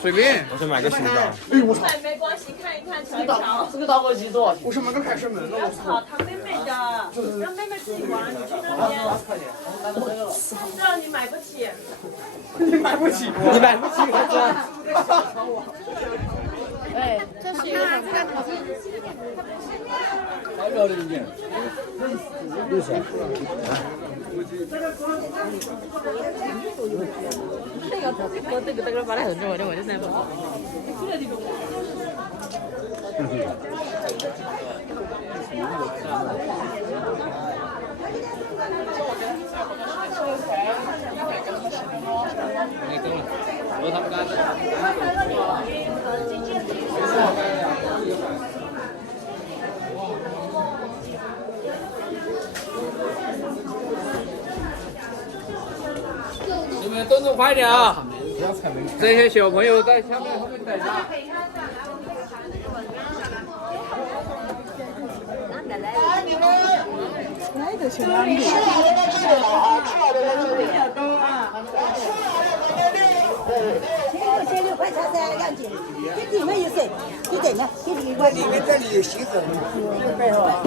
随便。我想买个新的。哎，我操！没关系，看一看，瞧一瞧。这个打火机多少钱？我想买个开水门了，我操！他妹妹的，让妹妹自己玩，你去那边。这样你买不起。你买不起，你买不起，儿子。哎，这是一个什么？还有零件。60。这个把它很重，我就在摸。你们动作快点啊！这些小朋友在下面后面等着。来的去哪里？先6块钱噻，两斤，给你们一岁，就这样，给你1块。里面这里有新粉。对吧？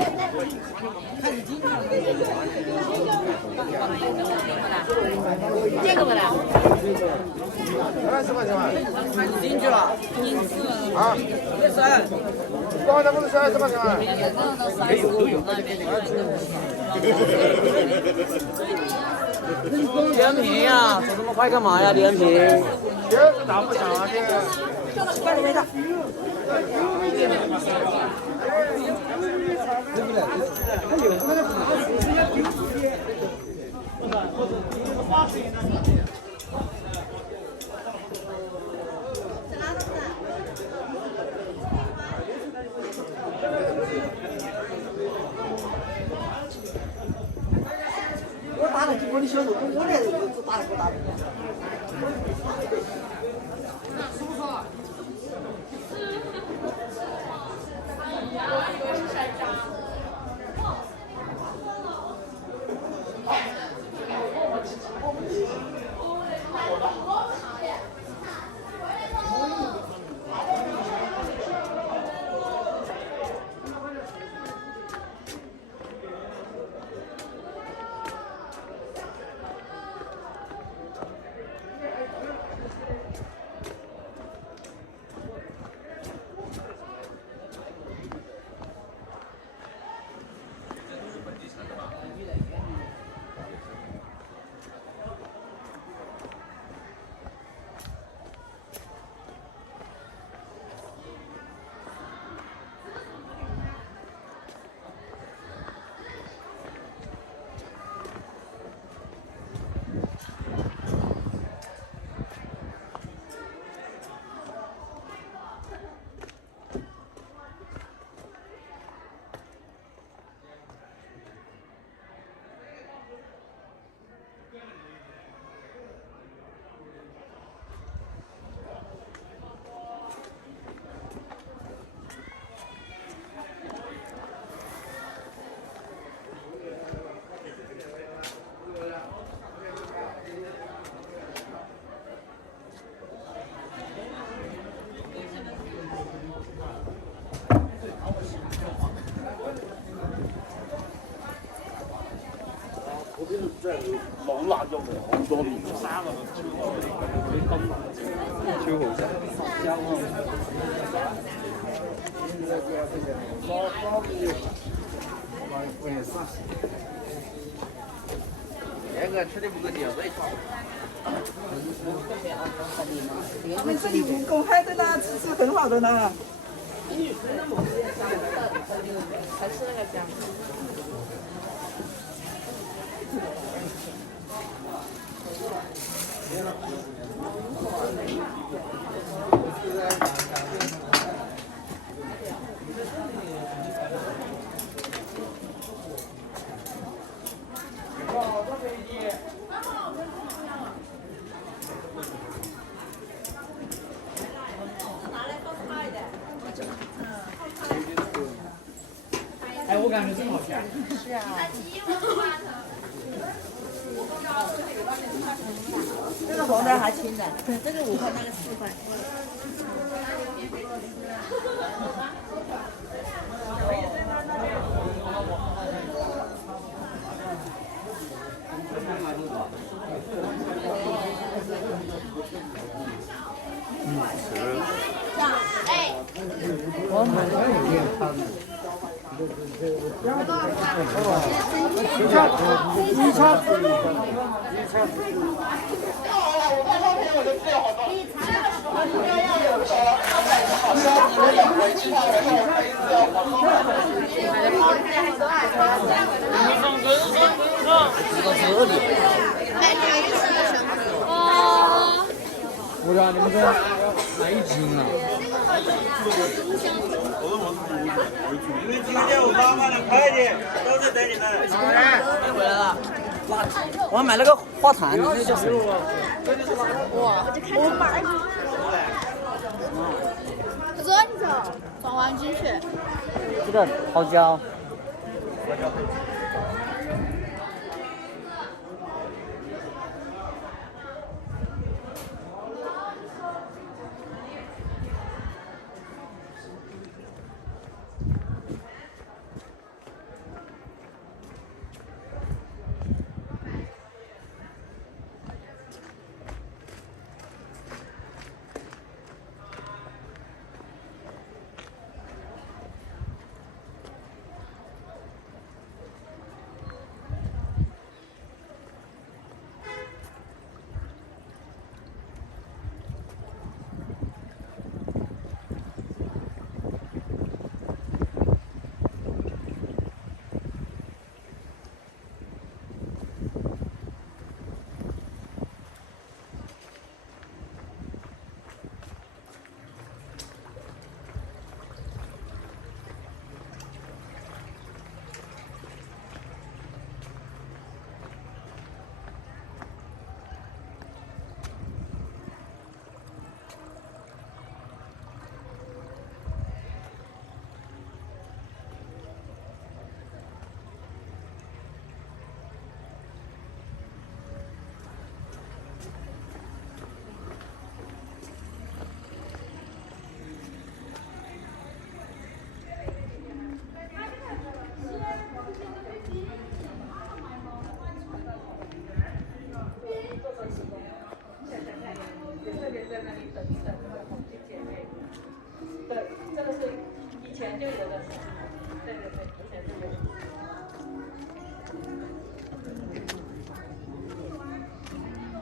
这个不啦20块钱嘛。进去了。啊。刚才不是20块钱吗？都有。连屏呀，走这么快干嘛呀？连屏。这是打不响啊，这个。快点，快点。我打了，我的小手，我来就打了，不打了。老辣椒的，好多米。秋后山。这个吃的不够劲，再炒。他们这里武功还的呢，吃很好的呢。还是那个酱。哎，我感觉真好吃。是啊。这个红的还轻的，这个5块，那个4块。我买了一件汤。我让你们这来一斤啊！因为今天我妈妈的快点，都是等你们。又回来了。我还买了个花坛，那叫什么？哇，这看着买。不错，你瞅，装完进去。这个桃胶。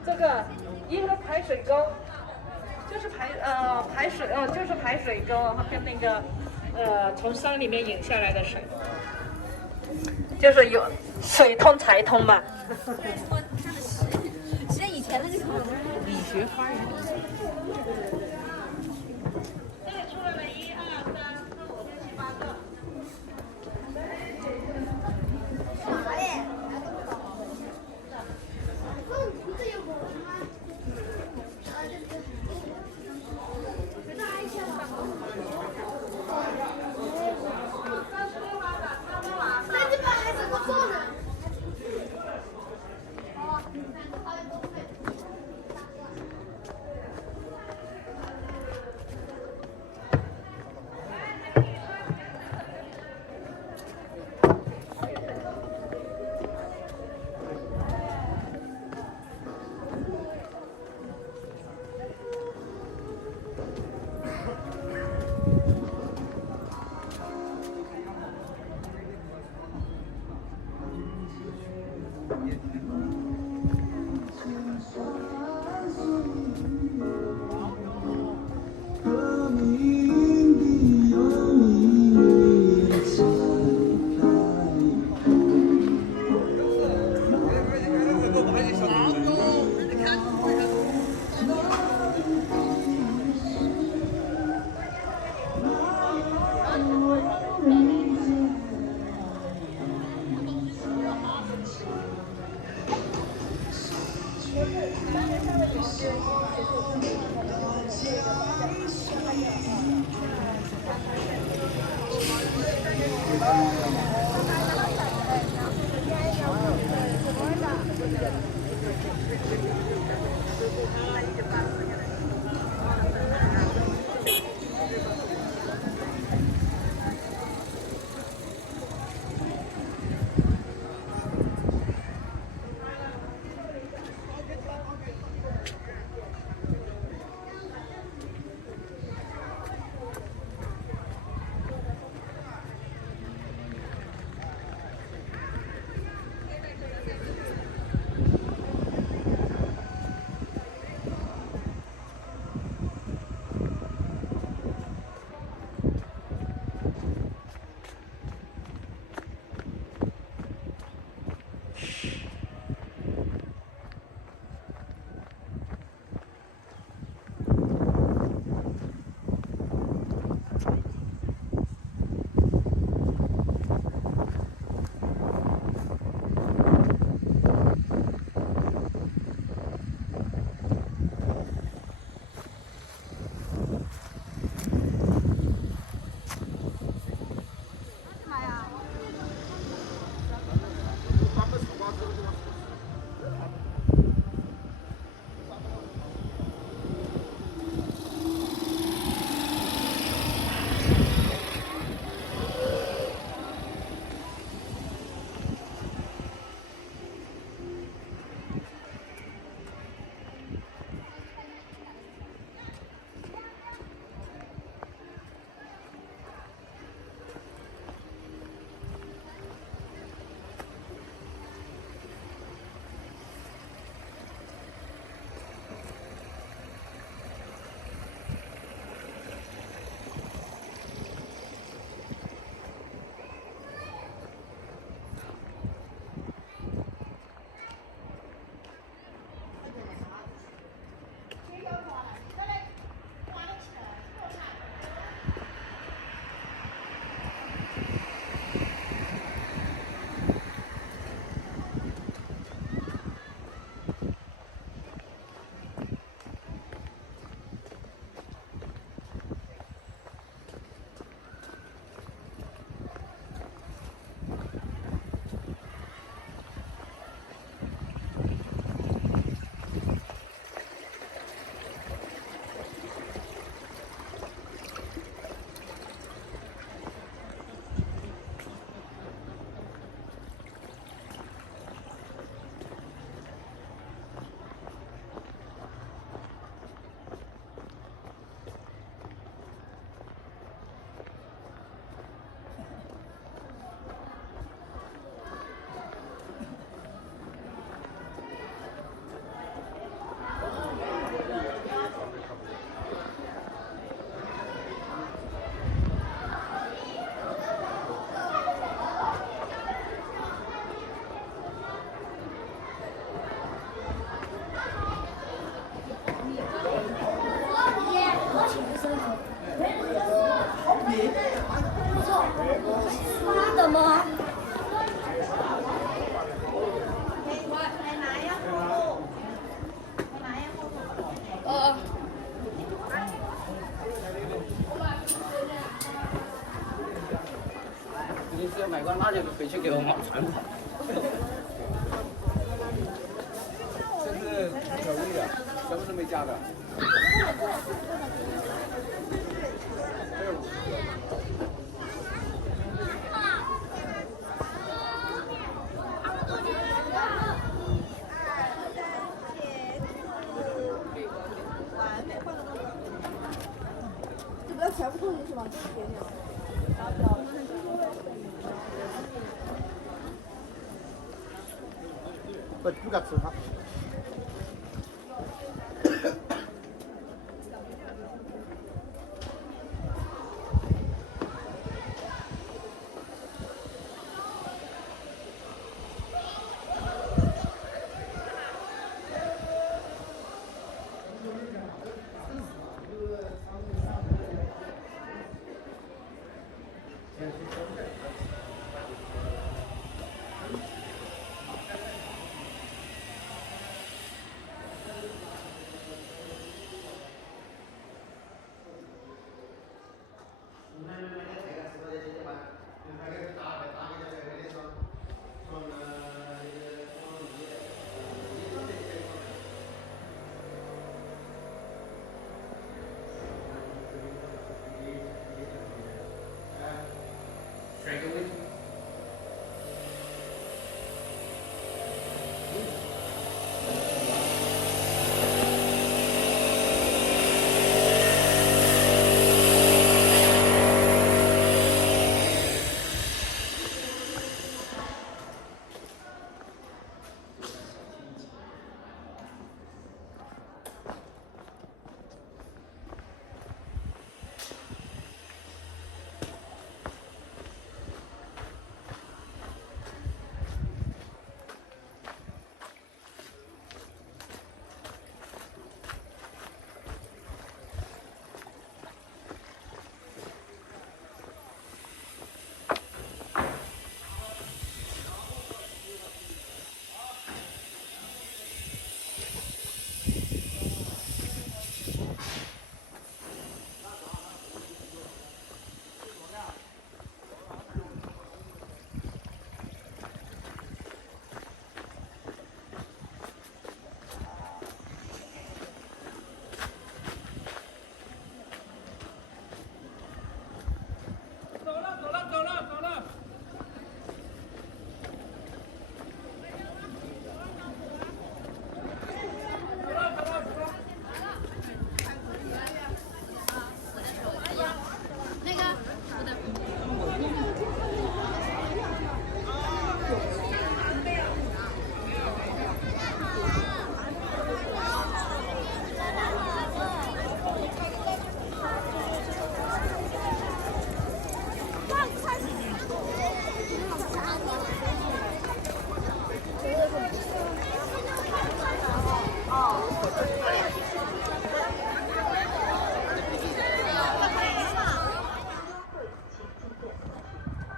这个一个排水沟，就是排水沟，它跟那个从山里面引下来的水，就是有水通财通嘛。其实以前那个理学发源。这里出来了1、2、3、4、5、6、7、8个。啥嘞？你只要卖光，哪就回去给我冒穿跑。这是小鱼的，是不是没夹的？这不要全部投进去吗？不敢吃它。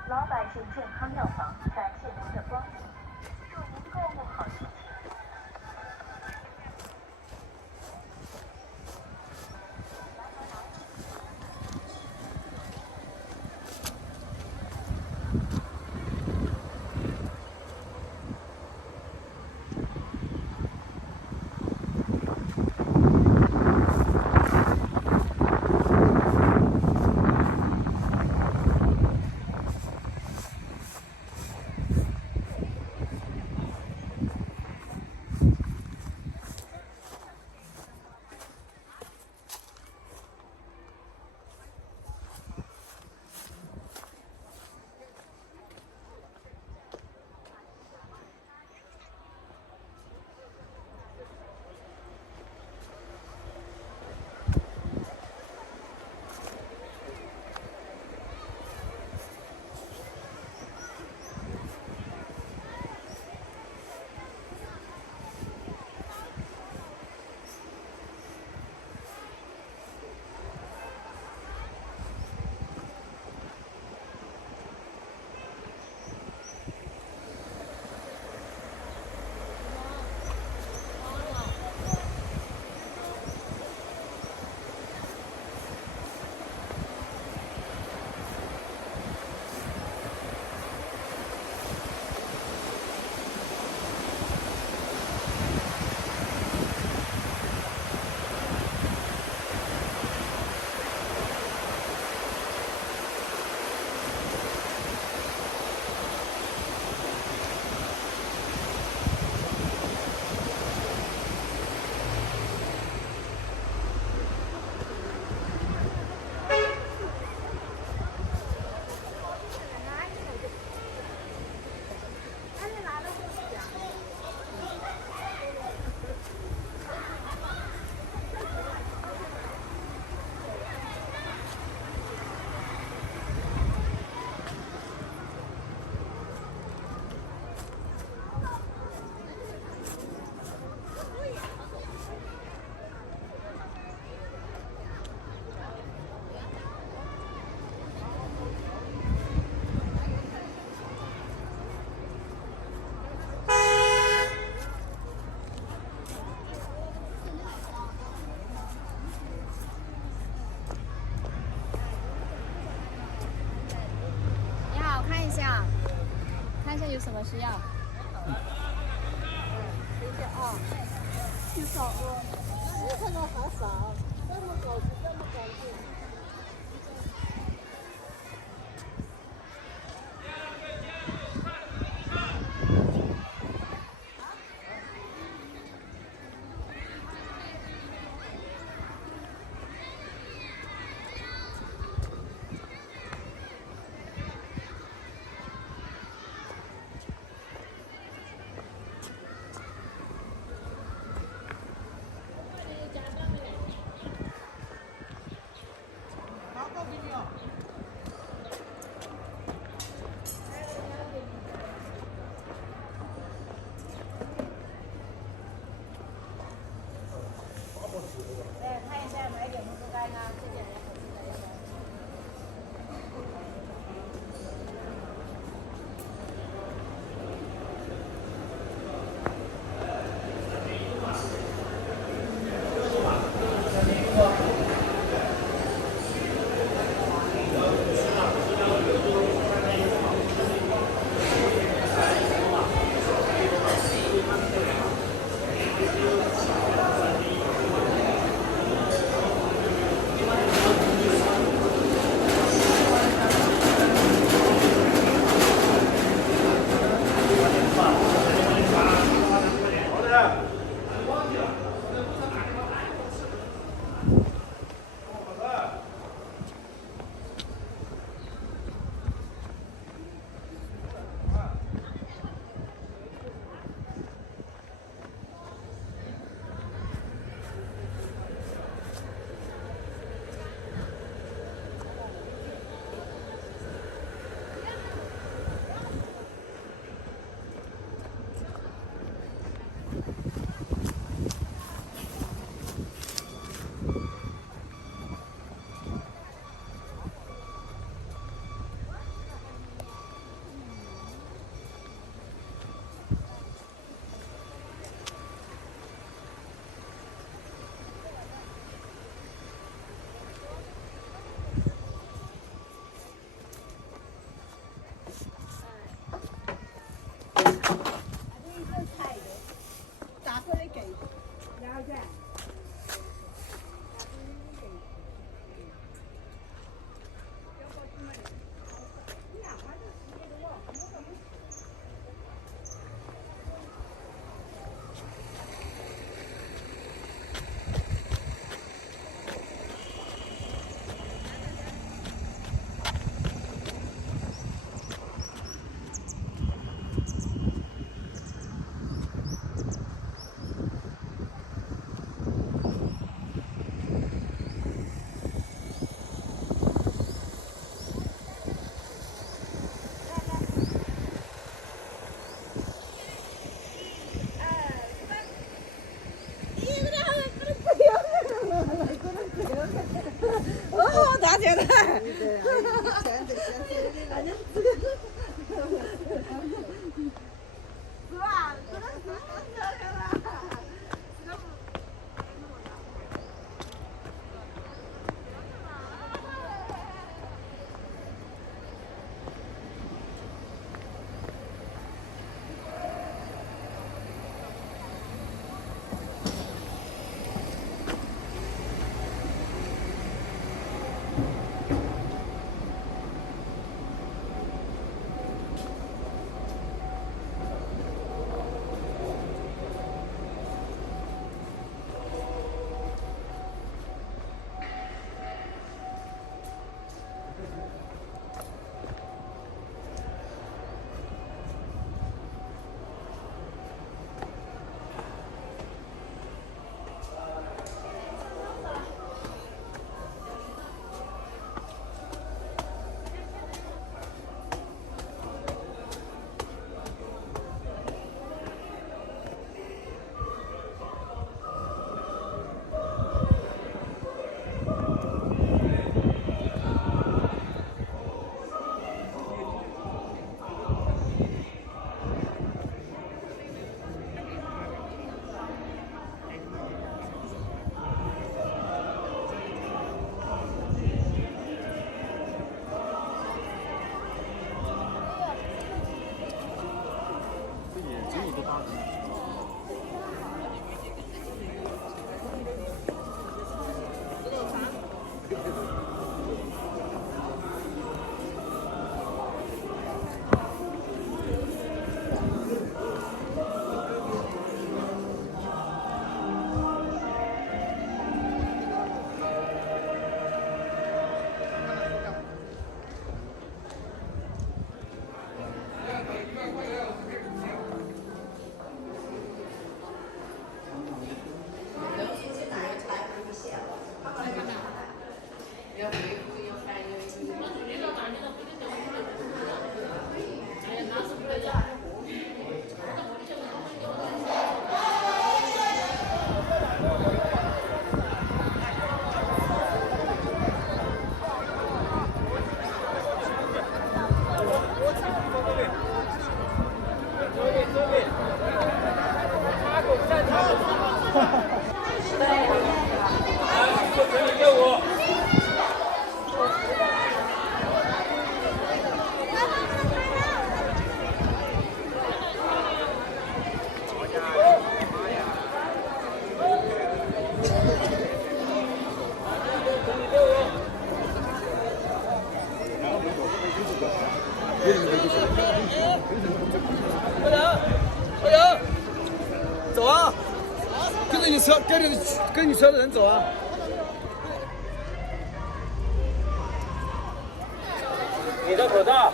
老百姓健康药房，感谢您的光临，祝您购物好心情。下，看一下有什么需要。等一下啊，有少不？这个还少，这么高级，这么干净。走啊！跟你车的人走啊！你的口罩。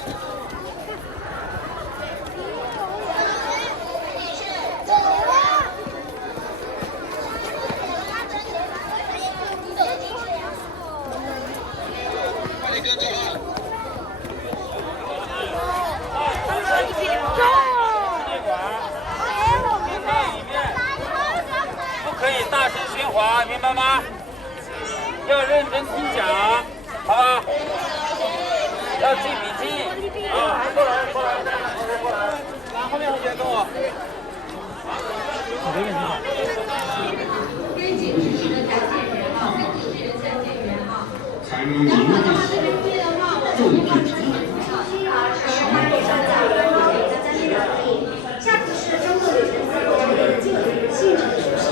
可以大声喧哗，明白吗？要认真听讲，好吧？要记笔记啊！过来，来，后面同学跟我。没问题。跟警示室的讲解员啊，跟警示人讲解员啊。然后的话，这边会的话，我们的话是欢迎上架，欢迎大家进来。下次是中国旅程4国成员的就职信成书社。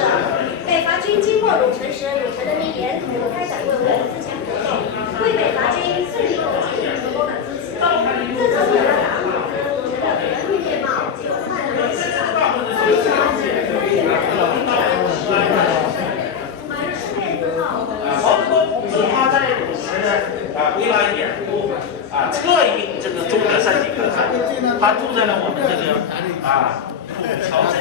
北伐军经过鲁城时，鲁城的名言统一开展为文自强活动，为北伐军顺利统计成功的支持。自从有了打好跟鲁城的人物面貌就焕然一新。所以说，3月份黄国同志他在鲁城为了掩护策应这个中德3级抗战，他住在了我们这个桥镇。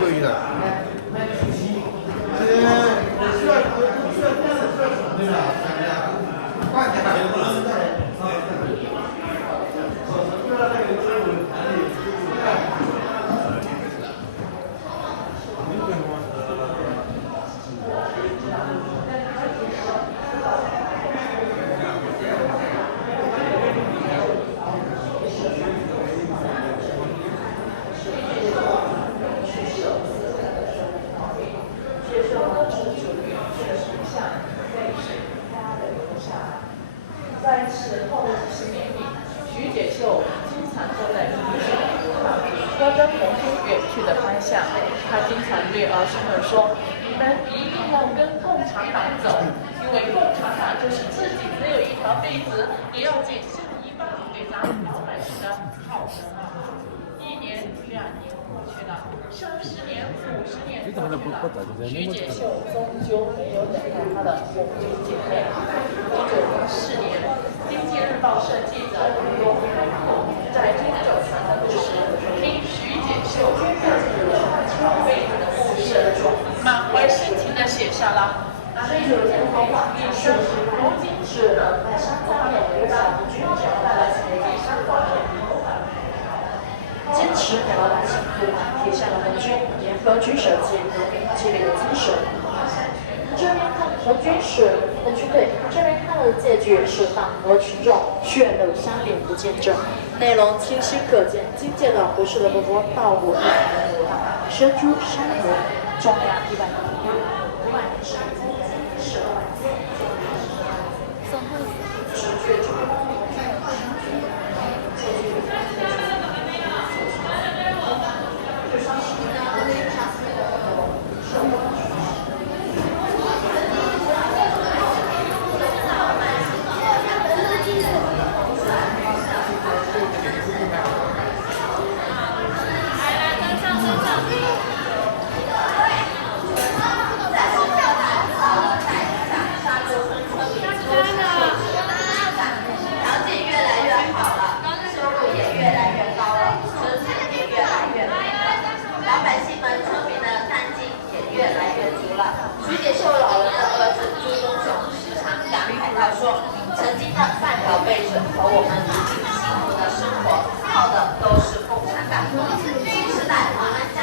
可以的。在此后的几十年里，徐解秀经常坐在历史的路上，摸着红军远去的方向。他经常对儿孙们说：“你们一定要跟共产党走，因为共产党就是自己只有一条被子，也要剪下一半给咱们老百姓的好人啊！”1年、2年过去了，30年、50年过去了，徐解秀终究没有等到他的红军姐妹。1904年，《经济日报》社记者刘洪在金九传的故事，听徐解秀讲桥被子的故事，满怀深情地写下了“虽有人头往一生，如今只能在山家有一个军人带来自己山光的头发”。坚持表达辛苦，体现了红军联合军舍及革命纪律的精神。这边看红军是红军队，这边看的借据是党和群众血肉相连的见证，内容清晰可见。今届的胡适的波波道5100年流浪，深珠山河，重量100公斤，500年是10万斤。持续中国红军的说，曾经的半条被子和我们已经幸福的生活，靠的都是共产党。新时代晚安。